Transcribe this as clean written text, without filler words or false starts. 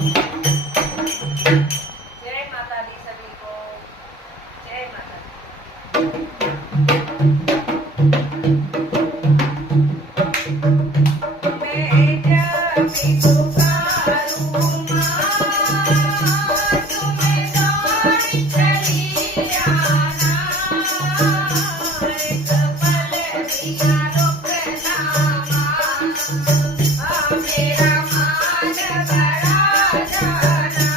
जय माता दी सभी को। जय माता मैं जब भी पुकारूं मां, तुम्हें दौड़ चली आना, एक पल भी ना रुकना मां, मेरा मान बढ़ा जाना।